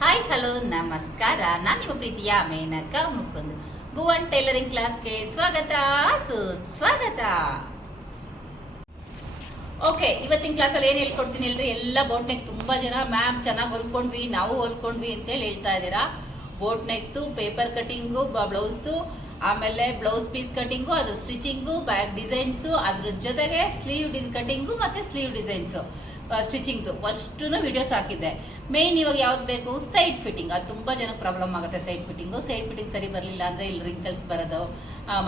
Hi hello ನಮಸ್ಕಾರ. ನಾನು ನಿಮ್ಮ ಪ್ರೀತಿಯ ಮೇನಕ ಮುಕುಂದ್. ಭುವನ್ ಟೈಲರಿಂಗ್ ಕ್ಲಾಸ್ಗೆ ಸ್ವಾಗತ. ಸುಸ್ವಾಗತ ಓಕೆ ಇವತ್ತಿನ ಕ್ಲಾಸಲ್ಲಿ ಏನು ಹೇಳ್ಕೊಡ್ತೀನಿ ಹೇಳ್ರಿ ಎಲ್ಲ ಬೋಟ್ ತುಂಬ ಜನ, ಮ್ಯಾಮ್ ಚೆನ್ನಾಗಿ ಹೊಲ್ಕೊಂಡ್ವಿ, ನಾವು ಹೊಲ್ಕೊಂಡ್ವಿ ಅಂತೇಳಿ ಹೇಳ್ತಾ ಇದ್ದೀರಾ. ಬೋಟ್ ನೆಕ್ತು ಪೇಪರ್ ಕಟಿಂಗು ಬ್ಲೌಸ್ದು, ಆಮೇಲೆ ಬ್ಲೌಸ್ ಪೀಸ್ ಕಟಿಂಗು, ಅದು ಸ್ಟಿಚಿಂಗು ಬ್ಯಾಕ್ ಡಿಸೈನ್ಸು, ಅದ್ರ ಜೊತೆಗೆ ಸ್ಲೀವ್ ಡಿಸ್, ಕಟಿಂಗು ಮತ್ತು ಸ್ಲೀವ್ ಡಿಸೈನ್ಸು. ಸ್ಟಿಚಿಂಗ್ದು ಅಷ್ಟೂ ವಿಡಿಯೋಸ್ ಹಾಕಿದ್ದೆ. ಮೇಯ್ನ್ ಇವಾಗ ಯಾವ್ದು ಬೇಕು? ಸೈಡ್ ಫಿಟ್ಟಿಂಗ್ ಅದು ತುಂಬ ಜನಕ್ಕೆ ಪ್ರಾಬ್ಲಮ್ ಆಗುತ್ತೆ ಸೈಡ್ ಫಿಟ್ಟಿಂಗು ಸೈಡ್ ಫಿಟ್ಟಿಂಗ್ ಸರಿ ಬರಲಿಲ್ಲ ಅಂದರೆ ಇಲ್ಲಿ ರಿಂಕಲ್ಸ್ ಬರೋದು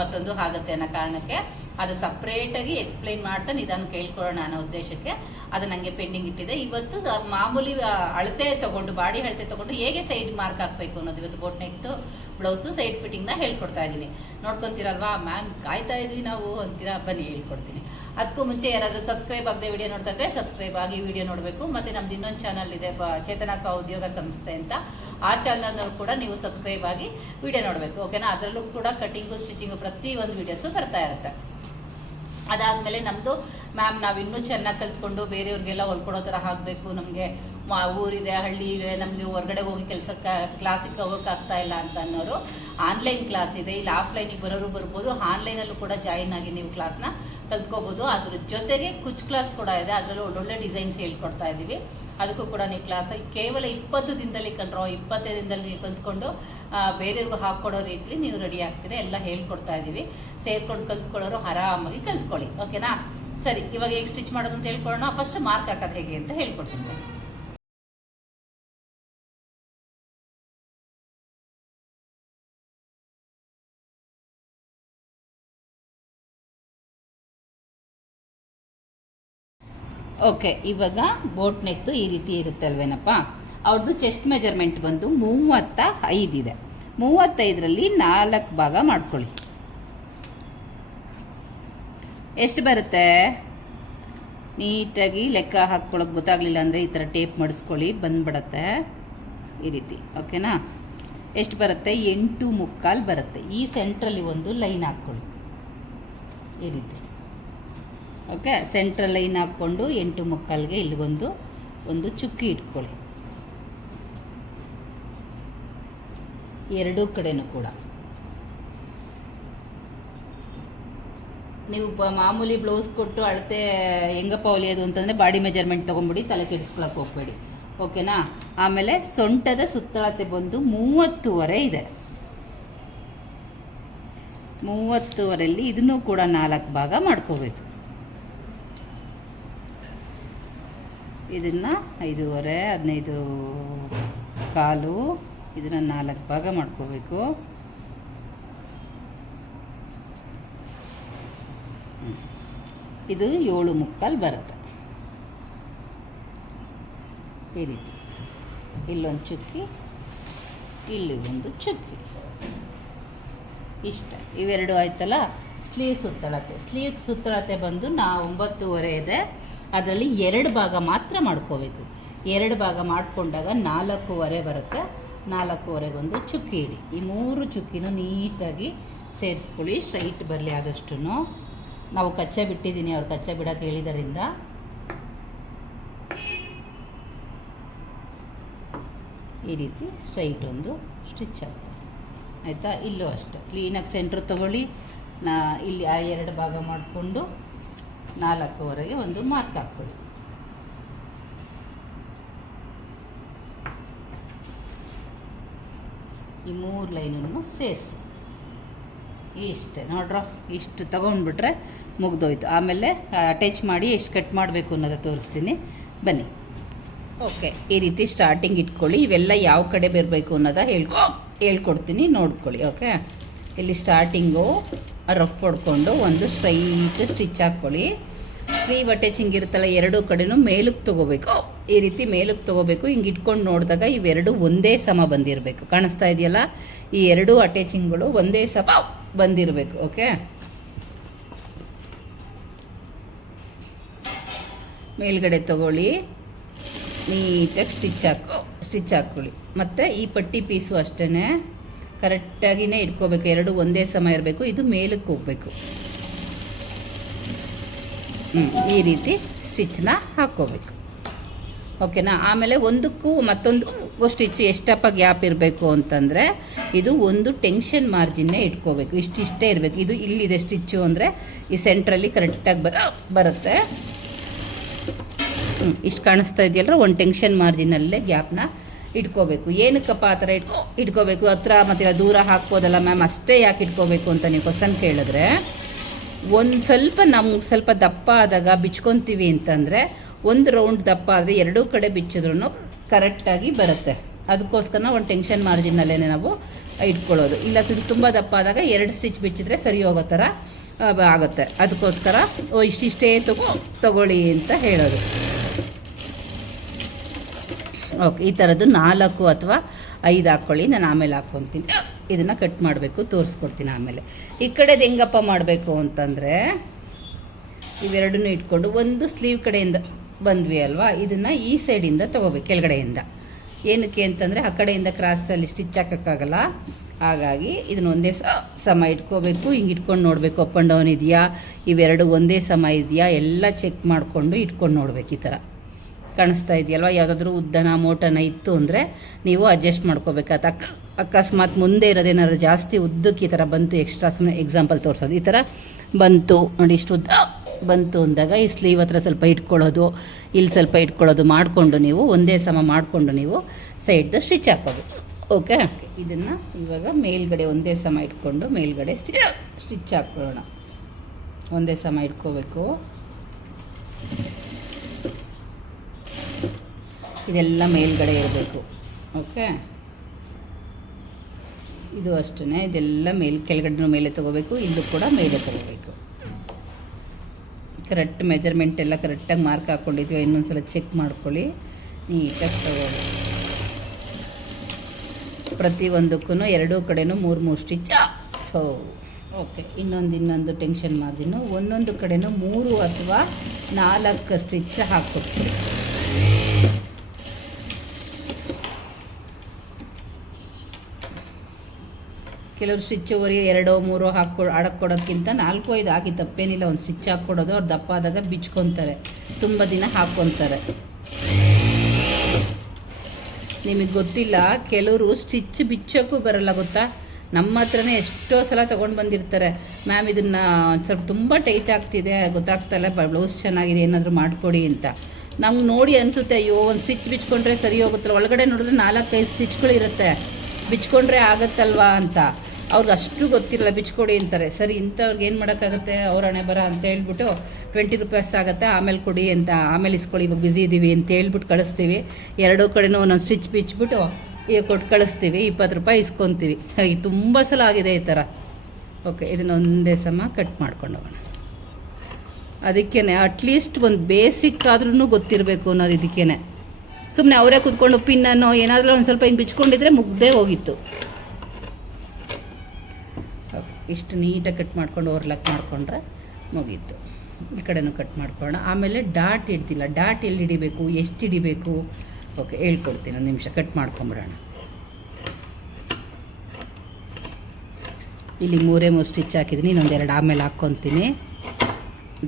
ಮತ್ತೊಂದು ಆಗುತ್ತೆ ಅನ್ನೋ ಕಾರಣಕ್ಕೆ ಅದು ಸಪ್ರೇಟಾಗಿ ಎಕ್ಸ್ಪ್ಲೈನ್ ಮಾಡ್ತಾ ನಿಧಾನ ಕೇಳ್ಕೊಳ್ಳೋಣ ಅನ್ನೋ ಉದ್ದೇಶಕ್ಕೆ ಅದು ನನಗೆ ಪೆಂಡಿಂಗ್ ಇಟ್ಟಿದೆ. ಇವತ್ತು ಮಾಮೂಲಿ ಅಳತೆ ತೊಗೊಂಡು, ಬಾಡಿ ಅಳತೆ ತೊಗೊಂಡು ಹೇಗೆ ಸೈಡ್ ಮಾರ್ಕ್ ಹಾಕಬೇಕು ಅನ್ನೋದು ಇವತ್ತು ಬೋಟ್ ನೆಕ್ತು ಬ್ಲೌಸು ಸೈಡ್ ಫಿಟ್ಟಿಂಗ್ನ ಹೇಳ್ಕೊಡ್ತಾ ಇದ್ದೀನಿ. ನೋಡ್ಕೊತೀರಲ್ವಾ? ಮ್ಯಾಮ್ ಕಾಯ್ತಾ ಇದ್ವಿ ನಾವು ಅಂತೀರಾ? ಬನ್ನಿ ಹೇಳ್ಕೊಡ್ತೀನಿ. ಅದಕ್ಕೂ ಮುಂಚೆ ಯಾರಾದರೂ ಸಬ್ಸ್ಕ್ರೈಬ್ ಆಗದೆ ವಿಡಿಯೋ ನೋಡ್ತಾ ಇದ್ರೆ ಸಬ್ಸ್ಕ್ರೈಬ್ ಆಗಿ ವಿಡಿಯೋ ನೋಡಬೇಕು. ಮತ್ತು ನಮ್ದು ಇನ್ನೊಂದು ಚಾನಲ್ ಇದೆ, ಬ- ಚೇತನ ಸ್ವ ಉದ್ಯೋಗ ಸಂಸ್ಥೆ ಅಂತ. ಆ ಚಾನಲ್ ಕೂಡ ನೀವು ಸಬ್ಸ್ಕ್ರೈಬ್ ಆಗಿ ವಿಡಿಯೋ ನೋಡಬೇಕು ಓಕೆನಾ ಅದರಲ್ಲೂ ಕೂಡ ಕಟಿಂಗು ಸ್ಟಿಚಿಂಗು ಪ್ರತಿ ಒಂದು ವಿಡಿಯೋಸು ಬರ್ತಾ ಇರುತ್ತೆ. ಅದಾದಮೇಲೆ ನಮ್ಮದು ಮ್ಯಾಮ್ ನಾವು ಇನ್ನೂ ಚೆನ್ನಾಗಿ ಕಲ್ತ್ಕೊಂಡು ಬೇರೆಯವ್ರಿಗೆಲ್ಲ ಹೊಲ್ಕೊಡೋ ಥರ ಆಗಬೇಕು. ನಮಗೆ ಊರಿದೆ, ಹಳ್ಳಿ ಇದೆ, ನಮಗೆ ಹೊರಗಡೆ ಹೋಗಿ ಕೆಲಸಕ್ಕೆ ಕ್ಲಾಸಿಗೆ ಹೋಗೋಕ್ಕಾಗ್ತಾ ಇಲ್ಲ ಅಂತ ಅನ್ನೋರು ಆನ್ಲೈನ್ ಕ್ಲಾಸ್ ಇದೆ. ಇಲ್ಲಿ ಆಫ್ಲೈನಿಗೆ ಬರೋರು ಬರ್ಬೋದು. ಆನ್ಲೈನಲ್ಲೂ ಕೂಡ ಜಾಯಿನ್ ಆಗಿ ನೀವು ಕ್ಲಾಸ್ನ ಕಲ್ತ್ಕೋಬೋದು. ಅದ್ರ ಜೊತೆಗೆ ಕುಚ್ ಕ್ಲಾಸ್ ಕೂಡ ಇದೆ. ಅದರಲ್ಲೂ ಒಳ್ಳೊಳ್ಳೆ ಡಿಸೈನ್ಸ್ ಹೇಳ್ಕೊಡ್ತಾ ಇದ್ದೀವಿ ಅದಕ್ಕೂ ಕೂಡ ನೀವು ಕ್ಲಾಸ್ ಕೇವಲ ಇಪ್ಪತ್ತು ದಿನದಲ್ಲಿ ಕಂಡ್ರೋ, ಇಪ್ಪತ್ತೈದು ದಿನದಲ್ಲಿ ನೀವು ಕಲ್ತ್ಕೊಂಡು ಬೇರೆಯವ್ರಿಗೂ ಹಾಕ್ಕೊಡೋ ರೀತಿಲಿ ನೀವು ರೆಡಿ ಆಗ್ತೀರಾ. ಎಲ್ಲ ಹೇಳ್ಕೊಡ್ತಾ ಇದ್ದೀವಿ ಸೇರ್ಕೊಂಡು ಕಲ್ತ್ಕೊಳ್ಳೋರು ಆರಾಮಾಗಿ ಕಲ್ತ್ಕೊಳ್ಳಿ ಓಕೆನಾ ಸರಿ, ಇವಾಗ ಹೇಗೆ ಸ್ಟಿಚ್ ಮಾಡೋದು ಅಂತ ಹೇಳ್ಕೊಳ್ಳೋಣ. ಫಸ್ಟ್ ಮಾರ್ಕ್ ಹಾಕೋದು ಹೇಗೆ ಅಂತ ಹೇಳ್ಕೊಡ್ತೀನಿ. ಓಕೆ ಇವಾಗ ಬೋಟ್ ನೆಕ್ತು ಈ ರೀತಿ ಇರುತ್ತೆ ಅಲ್ವೇನಪ್ಪ? ಅವ್ರದ್ದು ಚೆಸ್ಟ್ ಮೆಜರ್ಮೆಂಟ್ ಬಂದು ಮೂವತ್ತ ಐದಿದೆ ಮೂವತ್ತೈದರಲ್ಲಿ ನಾಲ್ಕು ಭಾಗ ಮಾಡ್ಕೊಳ್ಳಿ. ಎಷ್ಟು ಬರುತ್ತೆ? ನೀಟಾಗಿ ಲೆಕ್ಕ ಹಾಕ್ಕೊಳ್ಳೋಕೆ ಗೊತ್ತಾಗಲಿಲ್ಲ ಅಂದರೆ ಈ ಥರ ಟೇಪ್ ಮಡಿಸ್ಕೊಳ್ಳಿ, ಬಂದ್ಬಿಡತ್ತೆ. ಈ ರೀತಿ, ಓಕೆನಾ? ಎಷ್ಟು ಬರುತ್ತೆ? ಎಂಟು ಮುಕ್ಕಾಲು ಬರುತ್ತೆ. ಈ ಸೆಂಟ್ರಲ್ಲಿ ಒಂದು ಲೈನ್ ಹಾಕ್ಕೊಳ್ಳಿ. ಈ ರೀತಿ. ಓಕೆ, ಸೆಂಟ್ರಲ್ ಲೈನ್ ಹಾಕ್ಕೊಂಡು ಎಂಟು ಮುಕ್ಕಾಲ್ಗೆ ಇಲ್ಲಿಗೊಂದು ಒಂದು ಚುಕ್ಕಿ ಇಟ್ಕೊಳ್ಳಿ. ಎರಡೂ ಕಡೆನೂ ಕೂಡ. ನೀವು ಮಾಮೂಲಿ ಬ್ಲೌಸ್ ಕೊಟ್ಟು ಅಳತೆ ಹೆಂಗಪ್ಪ ಹೊಲಿಯೋದು ಅಂತಂದರೆ ಬಾಡಿ ಮೆಜರ್ಮೆಂಟ್ ತೊಗೊಂಬಿಡಿ ತಲೆ ಕೆಡಿಸ್ಕೊಳಕ್ಕೆ ಹೋಗ್ಬೇಡಿ. ಓಕೆನಾ ಆಮೇಲೆ ಸೊಂಟದ ಸುತ್ತಳತೆ ಬಂದು ಮೂವತ್ತೂವರೆ ಇದೆ. ಮೂವತ್ತೂವರೆಯಲ್ಲಿ ಇದನ್ನು ಕೂಡ ನಾಲ್ಕು ಭಾಗ ಮಾಡ್ಕೋಬೇಕು. ಇದನ್ನು ಐದೂವರೆ, ಹದಿನೈದು ಕಾಲು, ಇದನ್ನು ನಾಲ್ಕು ಭಾಗ ಮಾಡ್ಕೋಬೇಕು. ಇದು ಏಳು ಮುಕ್ಕಾಲು ಬರುತ್ತೆ. ಈ ರೀತಿ. ಇಲ್ಲೊಂದು ಚುಕ್ಕಿ, ಇಲ್ಲಿ ಒಂದು ಚುಕ್ಕಿ. ಇಷ್ಟ. ಇವೆರಡು ಆಯ್ತಲ್ಲ? ಸ್ಲೀವ್ ಸುತ್ತಳತೆ. ಸ್ಲೀವ್ ಸುತ್ತಳತೆ ಬಂದು ನಾ ಒಂಬತ್ತುವರೆ ಇದೆ. ಅದರಲ್ಲಿ ಎರಡು ಭಾಗ ಮಾತ್ರ ಮಾಡ್ಕೋಬೇಕು. ಎರಡು ಭಾಗ ಮಾಡಿಕೊಂಡಾಗ ನಾಲ್ಕೂವರೆ ಬರುತ್ತೆ. ನಾಲ್ಕೂವರೆಗೊಂದು ಚುಕ್ಕಿ ಇಡಿ. ಈ ಮೂರು ಚುಕ್ಕಿನೂ ನೀಟಾಗಿ ಸೇರಿಸ್ಕೊಳ್ಳಿ. ಸ್ಟ್ರೈಟ್ ಬರಲಿ ಆದಷ್ಟು ನಾವು ಕಚ್ಚೆ ಬಿಟ್ಟಿದ್ದೀನಿ, ಅವ್ರು ಕಚ್ಚೆ ಬಿಡೋಕೆ ಹೇಳಿದ್ದರಿಂದ ಈ ರೀತಿ ಸ್ಟ್ರೈಟ್ ಒಂದು ಸ್ಟಿಚ್ ಹಾಕಿ ಆಯಿತಾ? ಇಲ್ಲೂ ಅಷ್ಟೆ. ಕ್ಲೀನಾಗಿ ಸೆಂಟ್ರ್ ತೊಗೊಳ್ಳಿ. ನಾ ಇಲ್ಲಿ ಆ ಎರಡು ಭಾಗ ಮಾಡಿಕೊಂಡು ನಾಲ್ಕುವರೆಗೆ ಒಂದು ಮಾರ್ಕ್ ಹಾಕ್ಕೊಳ್ಳಿ. ಈ ಮೂರು ಲೈನನ್ನು ಸೇರಿಸಿ. ಇಷ್ಟೇ ನೋಡ್ರ, ಇಷ್ಟು ತೊಗೊಂಡ್ಬಿಟ್ರೆ ಮುಗ್ದೋಯ್ತು. ಆಮೇಲೆ ಅಟ್ಯಾಚ್ ಮಾಡಿ ಎಷ್ಟು ಕಟ್ ಮಾಡಬೇಕು ಅನ್ನೋದು ತೋರಿಸ್ತೀನಿ. ಬನ್ನಿ. ಓಕೆ ಈ ರೀತಿ ಸ್ಟಾರ್ಟಿಂಗ್ ಇಟ್ಕೊಳ್ಳಿ. ಇವೆಲ್ಲ ಯಾವ ಕಡೆ ಬರಬೇಕು ಅನ್ನೋದ ಹೇಳ್ಕೊ, ಹೇಳ್ಕೊಡ್ತೀನಿ, ನೋಡ್ಕೊಳ್ಳಿ ಓಕೆ ಇಲ್ಲಿ ಸ್ಟಾರ್ಟಿಂಗು ರಫ್ ಹೊಡ್ಕೊಂಡು ಒಂದು ಸ್ಟ್ರೈಟ್ ಸ್ಟಿಚ್ ಹಾಕ್ಕೊಳ್ಳಿ. ಸ್ಲೀವ್ ಅಟ್ಯಾಚಿಂಗ್ ಇರುತ್ತಲ್ಲ, ಎರಡೂ ಕಡೆನೂ ಮೇಲಕ್ಕೆ ತೊಗೋಬೇಕು. ಈ ರೀತಿ ಮೇಲಕ್ಕೆ ತೊಗೋಬೇಕು. ಹಿಂಗೆ ಇಟ್ಕೊಂಡು ನೋಡಿದಾಗ ಇವೆರಡು ಒಂದೇ ಸಮ ಬಂದಿರಬೇಕು. ಕಾಣಿಸ್ತಾ ಇದೆಯಲ್ಲ? ಈ ಎರಡೂ ಅಟ್ಯಾಚಿಂಗ್ಗಳು ಒಂದೇ ಸಮ ಬಂದಿರಬೇಕು ಓಕೆ ಮೇಲ್ಗಡೆ ತಗೊಳ್ಳಿ, ನೀಟಾಗಿ ಸ್ಟಿಚ್ ಹಾಕೋ ಸ್ಟಿಚ್ ಹಾಕ್ಕೊಳ್ಳಿ. ಮತ್ತು ಈ ಪಟ್ಟಿ ಪೀಸು ಅಷ್ಟೇ ಕರೆಕ್ಟಾಗಿನೇ ಇಟ್ಕೋಬೇಕು, ಎರಡು ಒಂದೇ ಸಮ ಇರಬೇಕು, ಇದು ಮೇಲಕ್ಕೆ ಹೋಗಬೇಕು. ಈ ರೀತಿ ಸ್ಟಿಚ್ನ ಹಾಕ್ಕೋಬೇಕು. ಓಕೆನಾ? ಆಮೇಲೆ ಒಂದಕ್ಕೂ ಮತ್ತೊಂದು ಸ್ಟಿಚ್ ಎಷ್ಟಪ್ಪ ಗ್ಯಾಪ್ ಇರಬೇಕು ಅಂತಂದರೆ ಇದು ಒಂದು ಟೆನ್ಷನ್ ಮಾರ್ಜಿನ್ನೇ ಇಟ್ಕೋಬೇಕು. ಇಷ್ಟಿಷ್ಟೇ ಇರಬೇಕು. ಇದು ಇಲ್ಲಿದೆ ಸ್ಟಿಚ್ಚು ಅಂದರೆ ಈ ಸೆಂಟ್ರಲ್ಲಿ ಕರೆಕ್ಟಾಗಿ ಬರುತ್ತೆ. ಇಷ್ಟು ಕಾಣಿಸ್ತಾ ಇದೆಯಲ್ಲ ಒಂದು ಟೆನ್ಷನ್ ಮಾರ್ಜಿನಲ್ಲೇ ಗ್ಯಾಪ್ನ ಇಟ್ಕೋಬೇಕು. ಏನಕ್ಕಪ್ಪ ಆ ಥರ ಇಟ್ಕೋ ಇಟ್ಕೋಬೇಕು? ಹತ್ರ ಮತ್ತು ದೂರ ಹಾಕ್ಬೋದಲ್ಲ ಮ್ಯಾಮ್? ಅಷ್ಟೇ ಯಾಕೆ ಇಟ್ಕೋಬೇಕು ಅಂತ ನೀವು ಕ್ವಶನ್ ಕೇಳಿದ್ರೆ ಒಂದು ಸ್ವಲ್ಪ ನಮ್ಗೆ ಸ್ವಲ್ಪ ದಪ್ಪ ಆದಾಗ ಬಿಚ್ಕೊತೀವಿ ಅಂತಂದರೆ ಒಂದು ರೌಂಡ್ ದಪ್ಪ ಆದರೆ ಎರಡೂ ಕಡೆ ಬಿಚ್ಚಿದ್ರೂ ಕರೆಕ್ಟಾಗಿ ಬರುತ್ತೆ. ಅದಕ್ಕೋಸ್ಕರ ಒಂದು ಟೆನ್ಷನ್ ಮಾರ್ಜಿನಲ್ಲೇ ನಾವು ಇಟ್ಕೊಳ್ಳೋದು. ಇಲ್ಲ ತುಂಬ ದಪ್ಪ ಆದಾಗ ಎರಡು ಸ್ಟಿಚ್ ಬಿಚ್ಚಿದ್ರೆ ಸರಿ ಹೋಗೋ ಥರ ಆಗುತ್ತೆ. ಅದಕ್ಕೋಸ್ಕರ ಇಷ್ಟಿಷ್ಟೇ ತಗೋ, ತಗೊಳ್ಳಿ ಅಂತ ಹೇಳೋದು. ಓಕೆ ಈ ಥರದ್ದು ನಾಲ್ಕು ಅಥವಾ ಐದು ಹಾಕ್ಕೊಳ್ಳಿ ನಾನು ಆಮೇಲೆ ಹಾಕ್ಕೊತೀನಿ ಇದನ್ನು ಕಟ್ ಮಾಡಬೇಕು, ತೋರಿಸ್ಕೊಡ್ತೀನಿ ಆಮೇಲೆ. ಈ ಕಡೆದು ಹೆಂಗಪ್ಪ ಮಾಡಬೇಕು ಅಂತಂದರೆ, ಇವೆರಡನ್ನೂ ಇಟ್ಕೊಂಡು ಒಂದು ಸ್ಲೀವ್ ಕಡೆಯಿಂದ ಬಂದ್ವಿ ಅಲ್ವಾ? ಇದನ್ನು ಈ ಸೈಡಿಂದ ತೊಗೋಬೇಕು, ಕೆಳಗಡೆಯಿಂದ. ಏನಕ್ಕೆ ಅಂತಂದರೆ, ಆ ಕಡೆಯಿಂದ ಕ್ರಾಸಲ್ಲಿ ಸ್ಟಿಚ್ ಹಾಕೋಕ್ಕಾಗಲ್ಲ. ಹಾಗಾಗಿ ಇದನ್ನ ಒಂದೇ ಸಮ ಇಟ್ಕೋಬೇಕು, ಹಿಂಗೆ ಇಟ್ಕೊಂಡು ನೋಡಬೇಕು ಅಪ್ ಆ್ಯಂಡ್ ಡೌನ್ ಇದೆಯಾ? ಇವೆರಡು ಒಂದೇ ಸಮ ಇದೆಯಾ? ಎಲ್ಲ ಚೆಕ್ ಮಾಡಿಕೊಂಡು ಇಟ್ಕೊಂಡು ನೋಡ್ಬೇಕು ಈ ಥರ ಕಾಣಿಸ್ತಾ ಇದೆಯಲ್ವ? ಯಾವುದಾದ್ರೂ ಉದ್ದನ, ಮೋಟನ ಇತ್ತು ಅಂದರೆ ನೀವು ಅಡ್ಜಸ್ಟ್ ಮಾಡ್ಕೋಬೇಕಾದ ಅಕ್, ಅಕಸ್ಮಾತ್ ಮುಂದೆ ಇರೋದೇನಾದ್ರು ಜಾಸ್ತಿ ಉದ್ದಕ್ಕೆ ಈ ಥರ ಬಂತು ಎಕ್ಸ್ಟ್ರಾ ಸುಮ್ಮನೆ ಎಕ್ಸಾಂಪಲ್ ತೋರಿಸೋದು. ಈ ಥರ ಬಂತು. ನೋಡಿ, ಇಷ್ಟು ಉದ್ದ, ಬಂತು ಅಂದಾಗ ಈ ಸ್ಲೀವ್ ಹತ್ರ ಸ್ವಲ್ಪ ಇಟ್ಕೊಳ್ಳೋದು, ಇಲ್ಲಿ ಸ್ವಲ್ಪ ಇಟ್ಕೊಳ್ಳೋದು ಮಾಡಿಕೊಂಡು ನೀವು ಒಂದೇ ಸಮ ಮಾಡಿಕೊಂಡು ನೀವು ಸೈಡ್ದು ಸ್ಟಿಚ್ ಹಾಕೋದು. ಓಕೆ ಇದನ್ನು ಇವಾಗ ಮೇಲ್ಗಡೆ ಒಂದೇ ಸಮ ಇಟ್ಕೊಂಡು ಮೇಲ್ಗಡೆ ಸ್ಟಿಚ್ ಸ್ಟಿಚ್ ಹಾಕ್ಕೊಳ್ಳೋಣ ಒಂದೇ ಸಮ ಇಟ್ಕೋಬೇಕು. ಇದೆಲ್ಲ ಮೇಲ್ಗಡೆ ಇರಬೇಕು. ಓಕೆ ಇದು ಅಷ್ಟೇ ಇದೆಲ್ಲ ಮೇಲ್ ಕೆಳಗಡೆ ಮೇಲೆ ತೊಗೋಬೇಕು, ಇಲ್ಲೂ ಕೂಡ ಮೇಲೆ ತೊಗೋಬೇಕು. ಕರೆಕ್ಟ್ ಮೆಜರ್ಮೆಂಟ್ ಎಲ್ಲ ಕರೆಕ್ಟಾಗಿ ಮಾರ್ಕ್ ಹಾಕ್ಕೊಂಡಿದ್ವಿ ಇನ್ನೊಂದು ಸಲ ಚೆಕ್ ಮಾಡ್ಕೊಳ್ಳಿ. ನೀಟಾಗಿ ಪ್ರತಿ ಪ್ರತಿಯೊಂದಕ್ಕೂ ಎರಡೂ ಕಡೆನೂ ಮೂರು ಮೂರು ಸ್ಟಿಚ್ ಸೊ ಓಕೆ ಇನ್ನೊಂದು ಇನ್ನೊಂದು ಟೆನ್ಷನ್ ಮಾರ್ಜಿನ್ನು ಒಂದೊಂದು ಕಡೆನೂ ಮೂರು ಅಥವಾ ನಾಲ್ಕು ಸ್ಟಿಚ್ ಹಾಕ್ಕೊಡ್ತೀವಿ ಕೆಲವರು ಸ್ಟಿಚ್ ಬರೀ ಎರಡೋ, ಮೂರೋ ಹಾಕ್ಕೊ ಆಡಕ್ಕೆ ನಾಲ್ಕು, ಐದು ಹಾಕಿ ತಪ್ಪೇನಿಲ್ಲ, ಒಂದು ಸ್ಟಿಚ್ ಹಾಕ್ಕೊಡೋದು, ಅವ್ರು ದಪ್ಪ ಆದಾಗ ಬಿಚ್ಕೊತಾರೆ. ತುಂಬ ದಿನ ಹಾಕ್ಕೊತಾರೆ. ನಿಮಗೆ ಗೊತ್ತಿಲ್ಲ, ಕೆಲವರು ಸ್ಟಿಚ್ ಬಿಚ್ಚೋಕ್ಕೂ ಬರಲ್ಲ ಗೊತ್ತಾ? ನಮ್ಮ ಹತ್ರನೇ ಎಷ್ಟೋ ಸಲ ತೊಗೊಂಡು ಬಂದಿರ್ತಾರೆ. ಮ್ಯಾಮ್, ಇದನ್ನು ಸ್ವಲ್ಪ ತುಂಬ ಟೈಟ್ ಆಗ್ತಿದೆ ಗೊತ್ತಾಗ್ತಲ್ಲ ಬ್ಲೌಸ್ ಚೆನ್ನಾಗಿದೆ, ಏನಾದರೂ ಮಾಡಿಕೊಡಿ ಅಂತ. ನಮ್ಗೆ ನೋಡಿ ಅನಿಸುತ್ತೆ, ಅಯ್ಯೋ, ಒಂದು ಸ್ಟಿಚ್ ಬಿಚ್ಕೊಂಡ್ರೆ ಸರಿ ಹೋಗುತ್ತಲ್ಲ ಒಳಗಡೆ ನೋಡಿದ್ರೆ ನಾಲ್ಕೈದು ಸ್ಟಿಚ್ಗಳು ಇರುತ್ತೆ. ಬಿಚ್ಕೊಂಡ್ರೆ ಆಗುತ್ತಲ್ವಾ ಅಂತ. ಅವ್ರಿಗೆ ಅಷ್ಟು ಗೊತ್ತಿರಲ್ಲ, ಬಿಚ್ಕೊಡಿ ಅಂತಾರೆ. ಸರಿ, ಇಂಥವ್ರಿಗೆ ಏನು ಮಾಡೋಕ್ಕಾಗುತ್ತೆ? ಅವ್ರ ಹಣೆ ಬರ ಅಂತ ಹೇಳ್ಬಿಟ್ಟು ಟ್ವೆಂಟಿ ರುಪೀಸ್ ಆಗುತ್ತೆ, ಆಮೇಲೆ ಕೊಡಿ ಅಂತ, ಆಮೇಲೆ ಇಸ್ಕೊಳ್ಳಿ, ಇವಾಗ ಬ್ಯುಸಿ ಇದ್ದೀವಿ ಅಂತ ಹೇಳ್ಬಿಟ್ಟು ಕಳಿಸ್ತೀವಿ. ಎರಡೂ ಕಡೆನೂ ಒಂದೊಂದು ಸ್ಟಿಚ್ ಬಿಚ್ಬಿಟ್ಟು ಈಗ ಕೊಟ್ಟು ಕಳಿಸ್ತೀವಿ, ಇಪ್ಪತ್ತು ರೂಪಾಯಿ ಇಸ್ಕೊತೀವಿ. ಹಾಗೆ ತುಂಬ ಸಲ ಆಗಿದೆ ಈ ಥರ. ಓಕೆ, ಇದನ್ನ ಒಂದೇ ಸಮ ಕಟ್ ಮಾಡ್ಕೊಂಡು ಹೋಗೋಣ. ಅದಕ್ಕೇ ಅಟ್ಲೀಸ್ಟ್ ಒಂದು ಬೇಸಿಕ್ ಆದ್ರೂ ಗೊತ್ತಿರಬೇಕು ಅನ್ನೋದು ಇದಕ್ಕೇ ಸುಮ್ಮನೆ ಅವರೇ ಕೂತ್ಕೊಂಡು ಪಿನ್ನನ್ನು ಏನಾದರೂ ಒಂದು ಸ್ವಲ್ಪ ಹಿಂಗೆ ಬಿಚ್ಕೊಂಡಿದ್ರೆ ಮುಗ್ದೇ ಹೋಗಿತ್ತು. ಇಷ್ಟು ನೀಟಾಗಿ ಕಟ್ ಮಾಡ್ಕೊಂಡು ಓವರ್ಲಾಕ್ ಮಾಡಿಕೊಂಡ್ರೆ ಮುಗೀತು. ಈ ಕಡೆನೂ ಕಟ್ ಮಾಡ್ಕೊಳ್ಳೋಣ. ಆಮೇಲೆ ಡಾಟ್ ಇಡ್ತಿಲ್ಲ ಡಾಟ್ ಎಲ್ಲಿ ಹಿಡಿಬೇಕು? ಎಷ್ಟು ಹಿಡಿಬೇಕು? ಓಕೆ, ಹೇಳ್ಕೊಡ್ತೀನಿ ಒಂದು ನಿಮಿಷ. ಕಟ್ ಮಾಡ್ಕೊಂಬಿಡೋಣ ಇಲ್ಲಿ ಮೂರೇ ಮೂರು ಸ್ಟಿಚ್ ಹಾಕಿದ್ದೀನಿ. ಇನ್ನೊಂದು ಎರಡು ಆಮೇಲೆ ಹಾಕ್ಕೊತೀನಿ.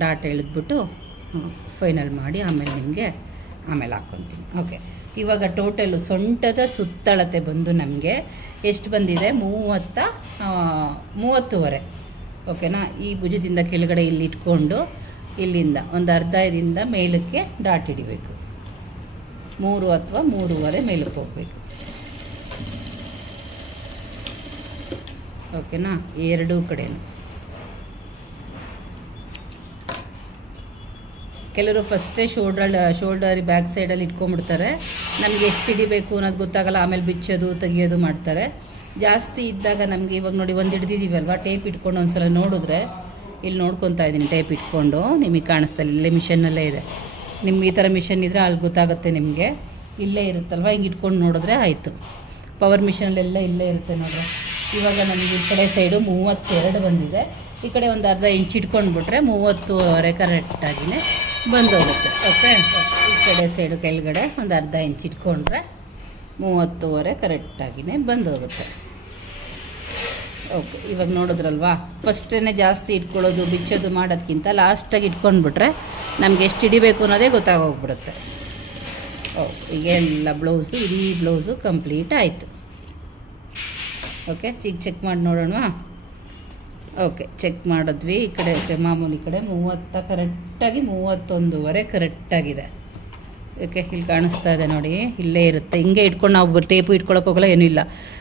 ಡಾಟ್ ಎಳೆದ್ಬಿಟ್ಟು ಫೈನಲ್ ಮಾಡಿ ಆಮೇಲೆ ನಿಮಗೆ ಆಮೇಲೆ ಹಾಕ್ಕೊತೀನಿ. ಓಕೆ. ಇವಾಗ ಟೋಟಲು ಸೊಂಟದ ಸುತ್ತಳತೆ ಬಂದು ನಮಗೆ ಎಷ್ಟು ಬಂದಿದೆ? ಮೂವತ್ತ ಮೂವತ್ತೂವರೆ. ಓಕೆನಾ ಈ ಭುಜದಿಂದ ಕೆಳಗಡೆ ಇಲ್ಲಿ ಇಟ್ಕೊಂಡು ಇಲ್ಲಿಂದ ಒಂದು ಅರ್ಧ ಇದರಿಂದ ಮೇಲಕ್ಕೆ ಡಾಟ್ ಹಿಡಿಬೇಕು. ಮೂರು ಅಥವಾ ಮೂರುವರೆ ಮೇಲಕ್ಕೆ ಹೋಗಬೇಕು. ಓಕೆನಾ ಎರಡೂ ಕಡೆನೂ. ಕೆಲವರು ಫಸ್ಟೇ ಶೋಲ್ಡರ್ ಶೋಲ್ಡರ್ ಬ್ಯಾಕ್ ಸೈಡಲ್ಲಿ ಇಟ್ಕೊಂಡ್ಬಿಡ್ತಾರೆ. ನಮಗೆ ಎಷ್ಟು ಹಿಡಿಬೇಕು ಅನ್ನೋದು ಗೊತ್ತಾಗಲ್ಲ, ಆಮೇಲೆ ಬಿಚ್ಚೋದು, ತೆಗಿಯೋದು ಮಾಡ್ತಾರೆ. ಜಾಸ್ತಿ ಇದ್ದಾಗ ನಮಗೆ ಇವಾಗ ನೋಡಿ ಒಂದು ಹಿಡ್ದಿದ್ದೀವಲ್ವ ಟೇಪ್ ಇಟ್ಕೊಂಡು ಒಂದ್ಸಲ ನೋಡಿದ್ರೆ ಇಲ್ಲಿ ನೋಡ್ಕೊತಾ ಇದ್ದೀನಿ ಟೇಪ್ ಇಟ್ಕೊಂಡು, ನಿಮಗೆ ಕಾಣಿಸ್ತಲ್ಲ ಇಲ್ಲೇ, ಮಿಷನ್ನಲ್ಲೇ ಇದೆ. ನಿಮ್ಗೆ ಈ ಥರ ಮಿಷನ್ ಇದ್ದರೆ ಅಲ್ಲಿ ಗೊತ್ತಾಗುತ್ತೆ ನಿಮಗೆ. ಇಲ್ಲೇ ಇರುತ್ತಲ್ವ? ಹಿಂಗೆ ಇಟ್ಕೊಂಡು ನೋಡಿದ್ರೆ ಆಯಿತು. ಪವರ್ ಮಿಷನಲ್ಲೆಲ್ಲ ಇಲ್ಲೇ ಇರುತ್ತೆ ನೋಡ್ರಿ. ಇವಾಗ ನಮಗೆ ಈ ಕಡೆ ಸೈಡು ಮೂವತ್ತೆರಡು ಬಂದಿದೆ. ಈ ಕಡೆ ಒಂದು ಅರ್ಧ ಇಂಚ್ ಮೂವತ್ತು ರೆಕರೆಕ್ಟ್ ಕರೆಕ್ಟಾಗಿಯೇ ಬಂದೋಗುತ್ತೆ. ಓಕೆ ಈ ಕಡೆ ಸೈಡು ಕೆಳಗಡೆ ಒಂದು ಅರ್ಧ ಇಂಚ್ ಇಟ್ಕೊಂಡ್ರೆ ಮೂವತ್ತೂವರೆ ಕರೆಕ್ಟಾಗಿಯೇ ಬಂದೋಗುತ್ತೆ. ಓಕೆ ಇವಾಗ ನೋಡಿದ್ರಲ್ವಾ? ಫಸ್ಟೇ ಜಾಸ್ತಿ ಇಟ್ಕೊಳ್ಳೋದು, ಬಿಚ್ಚೋದು ಮಾಡೋದಕ್ಕಿಂತ ಲಾಸ್ಟಾಗಿ ಇಟ್ಕೊಂಡ್ಬಿಟ್ರೆ ನಮ್ಗೆ ಎಷ್ಟು ಹಿಡಿಬೇಕು ಅನ್ನೋದೇ ಗೊತ್ತಾಗೋಗ್ಬಿಡುತ್ತೆ. ಓಕೆ ಈಗ ಎಲ್ಲ ಬ್ಲೌಸು ಇಡೀ ಬ್ಲೌಸು ಕಂಪ್ಲೀಟ್ ಆಯಿತು. ಓಕೆ ಈಗ ಚೆಕ್ ಮಾಡಿ ನೋಡೋಣ ಓಕೆ ಚೆಕ್ ಮಾಡಿದ್ವಿ. ಈ ಕಡೆ ಮಾಮೂಲಿ ಕಡೆ ಮೂವತ್ತ ಕರೆಕ್ಟಾಗಿ ಮೂವತ್ತೊಂದುವರೆ ಕರೆಕ್ಟಾಗಿದೆ. ಓಕೆ ಇಲ್ಲಿ ಕಾಣಿಸ್ತಾ ಇದೆ ನೋಡಿ. ಇಲ್ಲೇ ಇರುತ್ತೆ. ಹಿಂಗೆ ಇಟ್ಕೊಂಡು ನಾವು ಟೇಪು ಇಟ್ಕೊಳಕ್ಕೆ ಹೋಗಲ್ಲ ಇಲ್ಲ.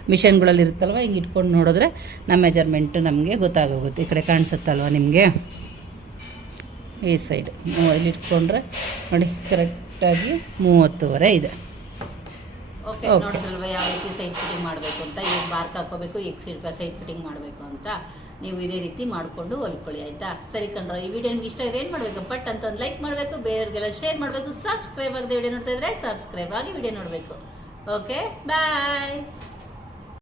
ಮಿಷನ್ಗಳಲ್ಲಿ ಇರುತ್ತಲ್ವ, ಹಿಂಗೆ ಇಟ್ಕೊಂಡು ನೋಡಿದ್ರೆ ನಮ್ಮ ಮೆಜರ್ಮೆಂಟು ನಮಗೆ ಗೊತ್ತಾಗೋಗುತ್ತೆ. ಈ ಕಡೆ ಕಾಣಿಸುತ್ತಲ್ವ ನಿಮಗೆ? ಈ ಸೈಡ್ ಇಲ್ಲಿ ಇಟ್ಕೊಂಡ್ರೆ ನೋಡಿ ಕರೆಕ್ಟಾಗಿ ಮೂವತ್ತುವರೆ ಇದೆ. ಓಕೆ. ನೋಡಿದ್ರಲ್ವ ಯಾವ ರೀತಿ ಸೈಡ್ ಫಿಟ್ಟಿಂಗ್ ಮಾಡಬೇಕು ಅಂತ? ಈಗ ಬಾರ್ಕ್ ಹಾಕೋಬೇಕು ಈಗ ಸೈಡ್ ಸೈಡ್ ಫಿಟ್ಟಿಂಗ್ ಮಾಡಬೇಕು ಅಂತ. ನೀವು ಇದೇ ರೀತಿ ಮಾಡಿಕೊಂಡು ಹೊಲ್ಕೊಳ್ಳಿ ಆಯ್ತಾ? ಸರಿ ಕಣ್ರ ಈ ವಿಡಿಯೋ ನಿಮ್ಗೆ ಇಷ್ಟ ಇದೆ ಏನು ಮಾಡಬೇಕು? ಬಟ್ ಅಂತ ಒಂದು ಲೈಕ್ ಮಾಡಬೇಕು ಬೇರೆಯವ್ರಿಗೆಲ್ಲ ಶೇರ್ ಮಾಡಬೇಕು ಸಬ್ಸ್ಕ್ರೈಬ್ ಆಗದೆ ವಿಡಿಯೋ ನೋಡ್ತಾ ಇದ್ರೆ ಸಬ್ಸ್ಕ್ರೈಬ್ ಆಗಿ ವಿಡಿಯೋ ನೋಡಬೇಕು. Okay bye